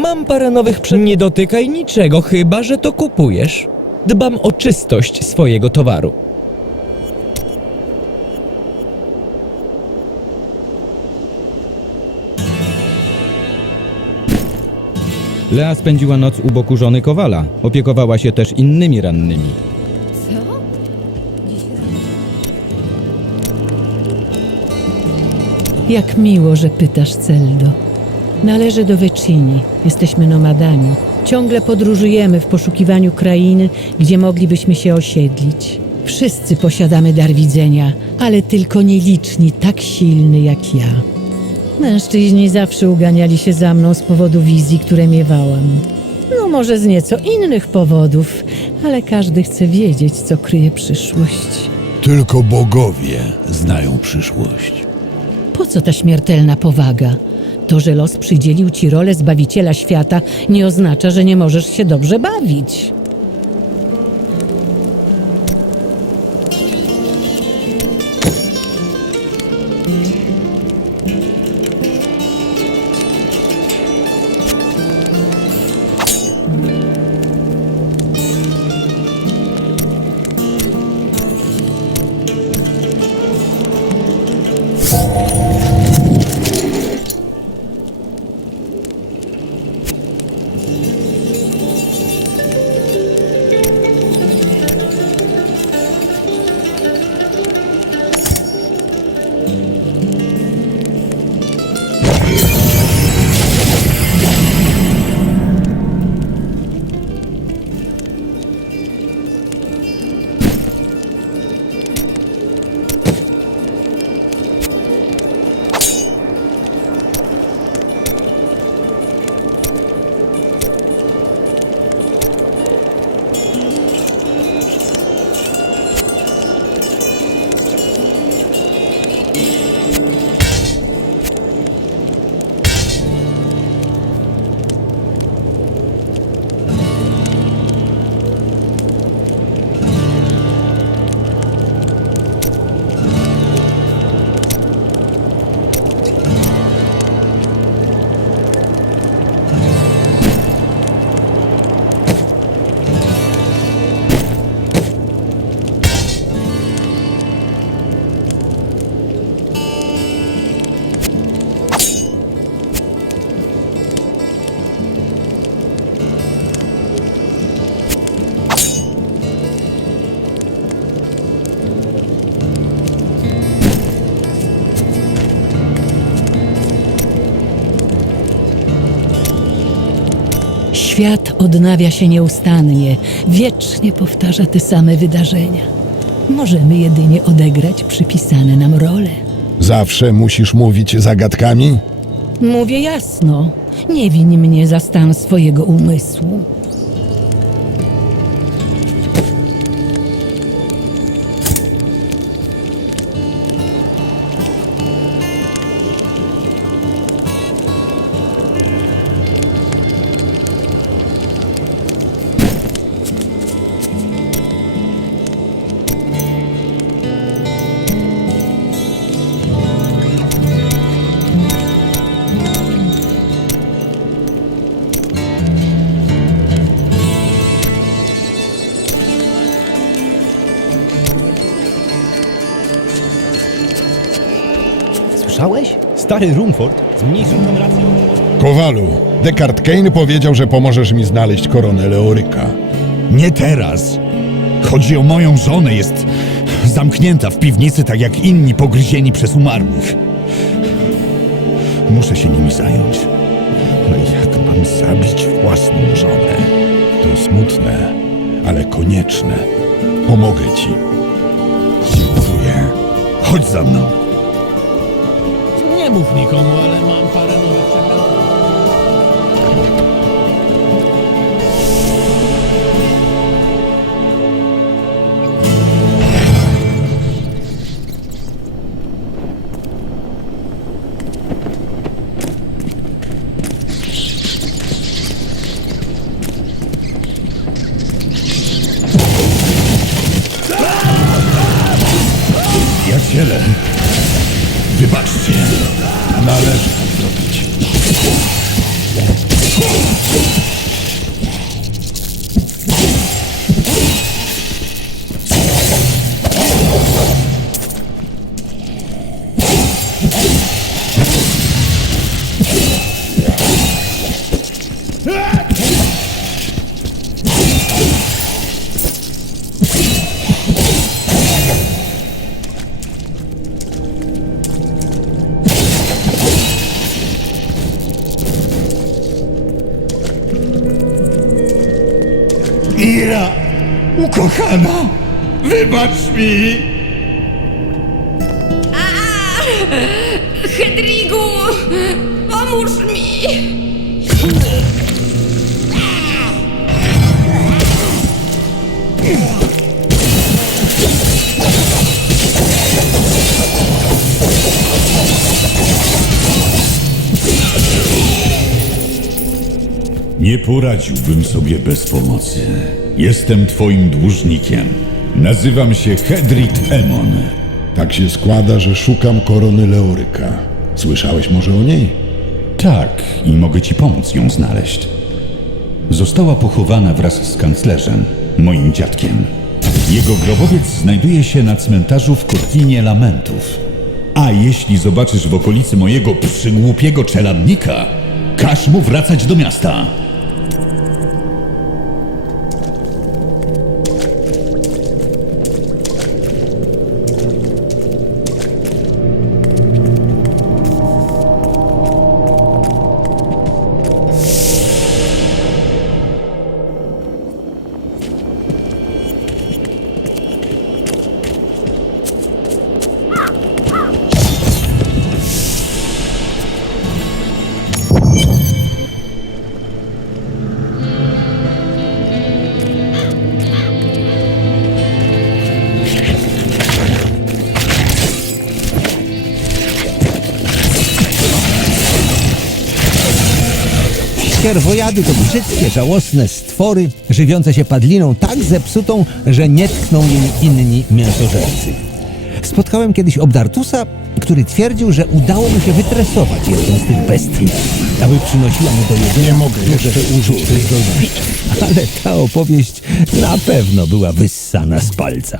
Mam parę nowych przed... Nie dotykaj niczego, chyba że to kupujesz. Dbam o czystość swojego towaru. Lea spędziła noc u boku żony Kowala. Opiekowała się też innymi rannymi. Co? Jak miło, że pytasz, Celdo. Należę do Vecini. Jesteśmy nomadami. Ciągle podróżujemy w poszukiwaniu krainy, gdzie moglibyśmy się osiedlić. Wszyscy posiadamy dar widzenia, ale tylko nieliczni tak silny jak ja. Mężczyźni zawsze uganiali się za mną z powodu wizji, które miewałam. No może z nieco innych powodów, ale każdy chce wiedzieć, co kryje przyszłość. Tylko bogowie znają przyszłość. Po co ta śmiertelna powaga? To, że los przydzielił ci rolę zbawiciela świata, nie oznacza, że nie możesz się dobrze bawić. Świat odnawia się nieustannie, wiecznie powtarza te same wydarzenia. Możemy jedynie odegrać przypisane nam role. Zawsze musisz mówić zagadkami? Mówię jasno, nie win mnie za stan swojego umysłu. Stary Rumford zmniejszył nam rację. Kowalu, Descartes Kane powiedział, że pomożesz mi znaleźć koronę Leoryka. Nie teraz. Chodzi o moją żonę, jest zamknięta w piwnicy, tak jak inni pogryzieni przez umarłych. Muszę się nimi zająć. Ale jak mam zabić własną żonę? To smutne, ale konieczne. Pomogę ci. Dziękuję. Chodź za mną. Nie mów nikomu, ale mam parę nowych przekazów. Należy mi! Hedrigu! Pomóż mi! Nie poradziłbym sobie bez pomocy. Jestem twoim dłużnikiem. Nazywam się Hedrik Emon. Tak się składa, że szukam korony Leoryka. Słyszałeś może o niej? Tak, i mogę ci pomóc ją znaleźć. Została pochowana wraz z kanclerzem, moim dziadkiem. Jego grobowiec znajduje się na cmentarzu w Kotlinie Lamentów. A jeśli zobaczysz w okolicy mojego przygłupiego czeladnika, każ mu wracać do miasta. Sierwojady to brzydkie, żałosne stwory, żywiące się padliną tak zepsutą, że nie tkną jej inni mięsożercy. Spotkałem kiedyś Obdartusa, który twierdził, że udało mu się wytresować jedną z tych bestii, aby przynosiła mu do jedzenia Nie mogę duże broni. Ale ta opowieść na pewno była wyssana z palca.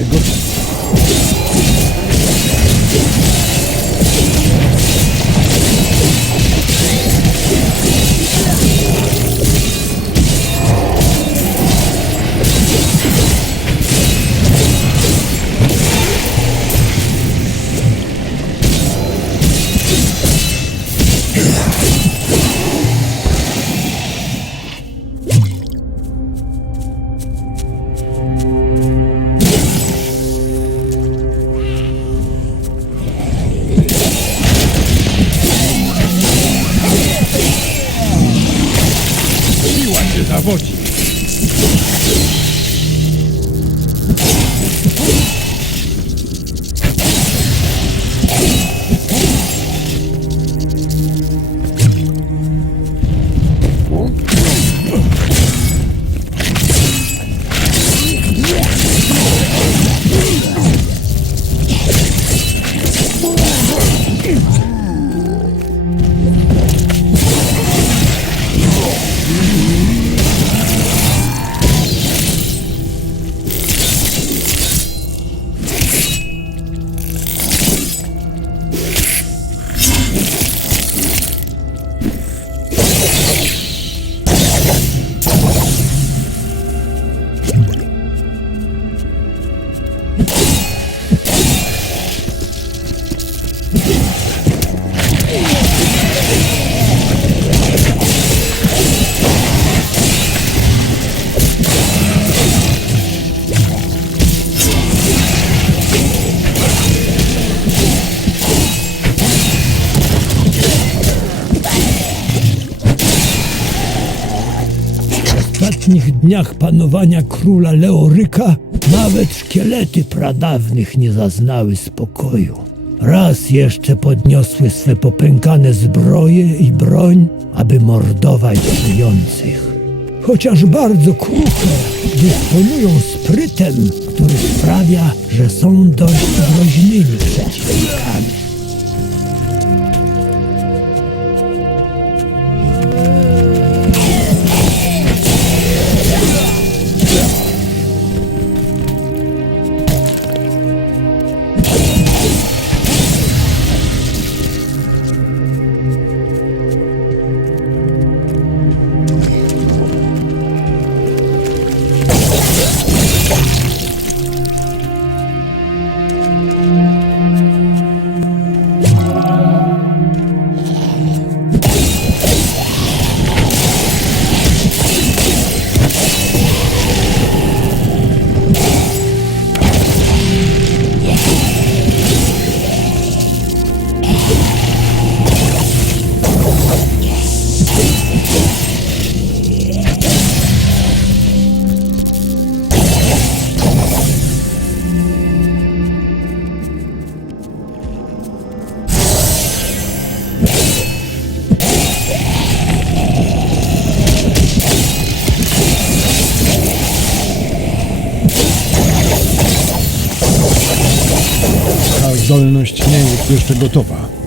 Jeszcze W ostatnich dniach panowania króla Leoryka nawet szkielety pradawnych nie zaznały spokoju. Raz jeszcze podniosły swe popękane zbroje i broń, aby mordować żyjących. Chociaż bardzo kruche, dysponują sprytem, który sprawia, że są dość groźnymi przeciwnikami. Gotowa.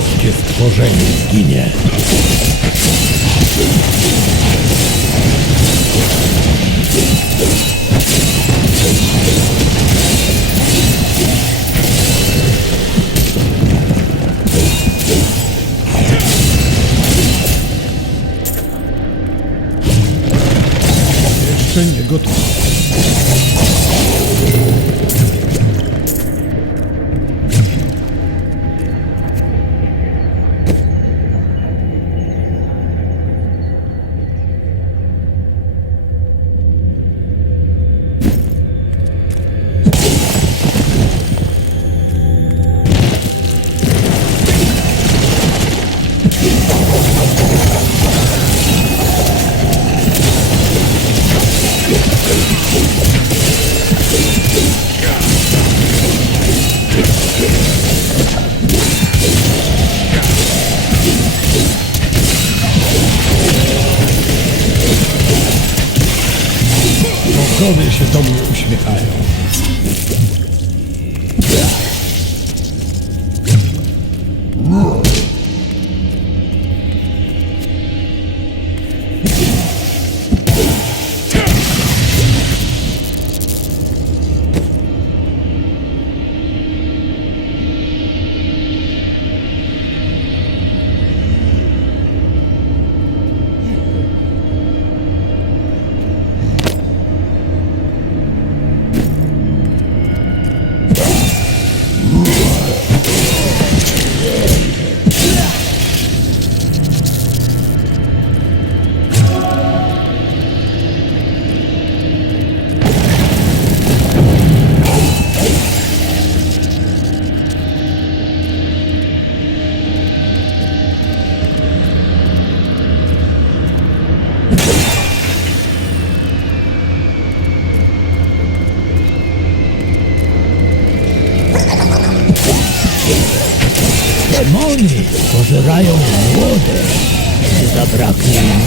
Nieboskie stworzenie zginie. Jeszcze nie gotowa. Się do mnie uśmiechają.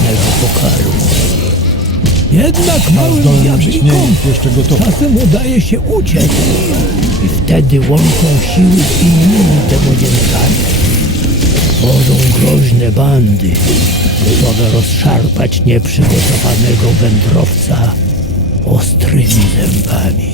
Innego pokarmu. Jednak małym gotowa. czasem udaje się uciec i wtedy łączą siły z innymi demoniankami. Tworzą groźne bandy, gotowe rozszarpać nieprzygotowanego wędrowca ostrymi zębami.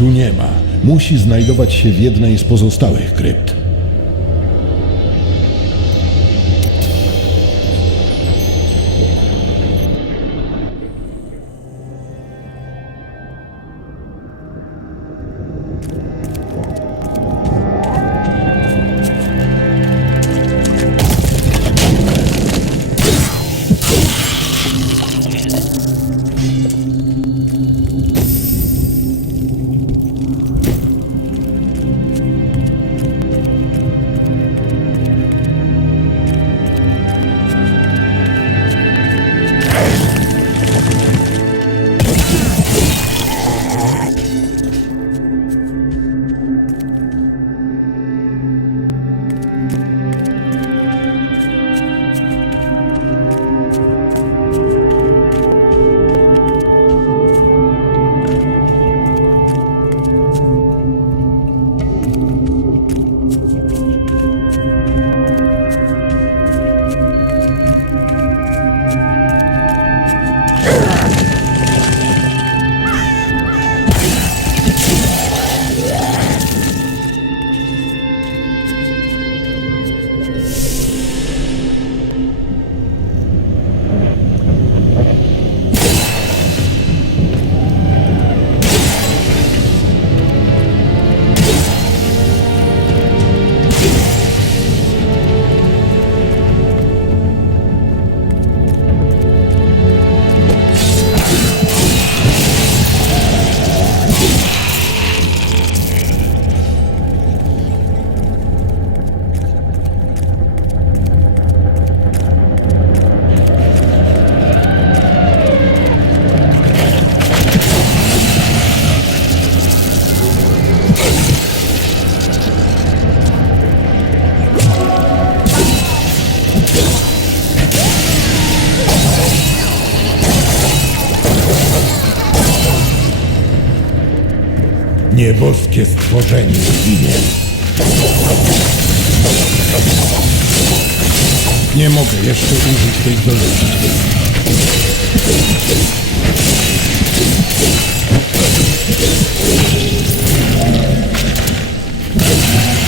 Tu nie ma. Musi znajdować się w jednej z pozostałych krypt. Stworzenie ginie. Nie mogę jeszcze użyć tej zdolności. Na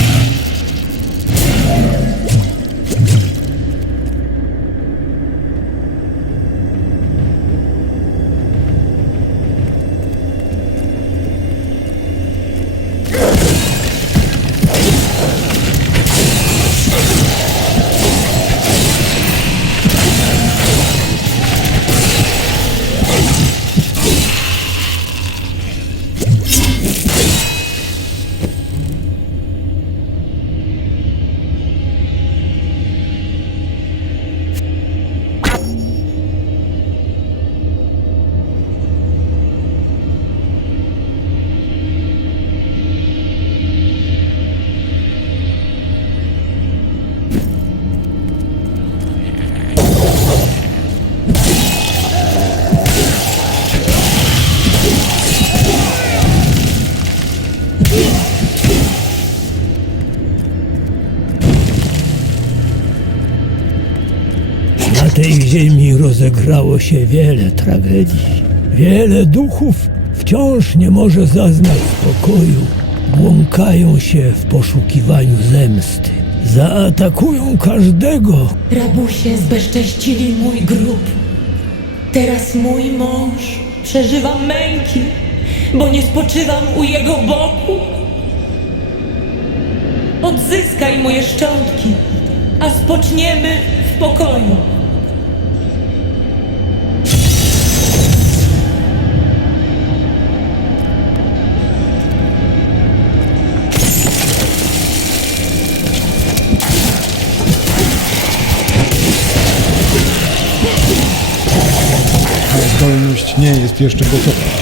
ziemi rozegrało się wiele tragedii. Wiele duchów wciąż nie może zaznać spokoju, błąkają się w poszukiwaniu zemsty. Zaatakują każdego, Rabusie zbezcześcili mój grób. Teraz mój mąż przeżywa męki, bo nie spoczywam u jego boku. Odzyskaj moje szczątki, a spoczniemy w pokoju. Nie jest jeszcze gotowa.